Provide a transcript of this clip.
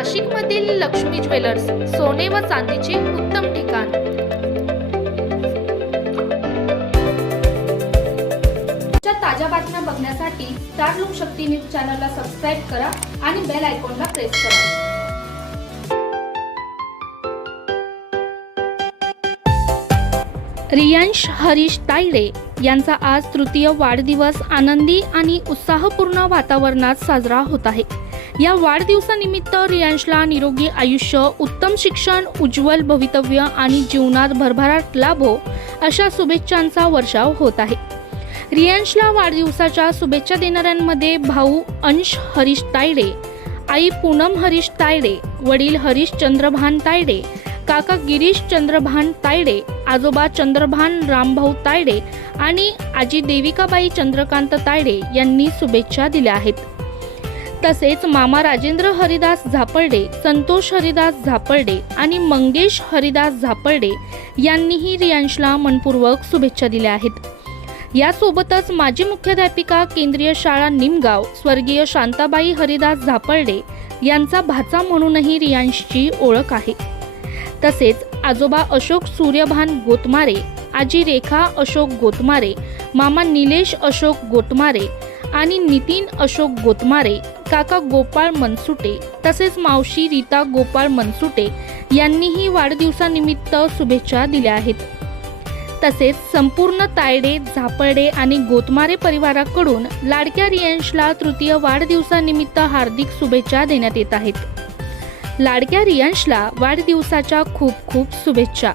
नाशिकमधील लक्ष्मी ज्वेलर्स, सोने व चांदीचे उत्तम ठिकाण। ताज्या बातम्या बघण्यासाठी स्टार लोकशक्ती न्यूज चॅनलला सबस्क्राइब करा आणि बेल आयकॉनला प्रेस करा। रियांश हरीश तायडे यांचा आज तृतीय वाढदिवस आनंदी आणि उत्साहपूर्ण वातावरणात साजरा होत आहे। या वाढदिवसानिमित्त रियांशला निरोगी आयुष्य, उत्तम शिक्षण, उज्ज्वल भवितव्य आणि जीवनात भरभराट लाभो अशा शुभेच्छांचा वर्षाव होत आहे। रियांशला वाढदिवसाच्या शुभेच्छा देणाऱ्यांमध्ये भाऊ अंश हरीश तायडे, आई पूनम हरीश तायडे, वडील हरीश चंद्रभान तायडे, काका गिरीश चंद्रभान तायडे, आजोबा चंद्रभान रामभाऊ तायडे आणि आजी देविकाबाई चंद्रकांत तायडे यांनी शुभेच्छा दिल्या आहेत। तसेच मामा राजेंद्र हरिदास झापर्डे, संतोष हरिदास झापर्डे आणि मंगेश हरिदास झापर्डे यांनीही रियांशला मनपूर्वक शुभेच्छा दिल्या आहेत। यासोबतच माजी मुख्याध्यापिका, केंद्रीय शाळा निमगाव, स्वर्गीय शांताबाई हरिदास झापर्डे यांचा भाचा म्हणूनही रियांशची ओळख आहे। तसेच आजोबा अशोक सूर्यभान गोतमारे, आजी रेखा अशोक गोतमारे, मामा निलेश अशोक गोतमारे आणि नितीन अशोक गोतमारे, काका गोपाळ मनसुटे तसेच मावशी रीता गोपाळ मनसुटे यांनीही वाढदिवसानिमित्त शुभेच्छा दिल्या आहेत। तसेच संपूर्ण तायडे, झापर्डे आणि गोतमारे परिवाराकडून लाडक्या रियांशला तृतीय वाढदिवसानिमित्त हार्दिक शुभेच्छा देण्यात येत आहेत। लाडक्या रियांशला वाढदिवसाच्या खूप खूप शुभेच्छा।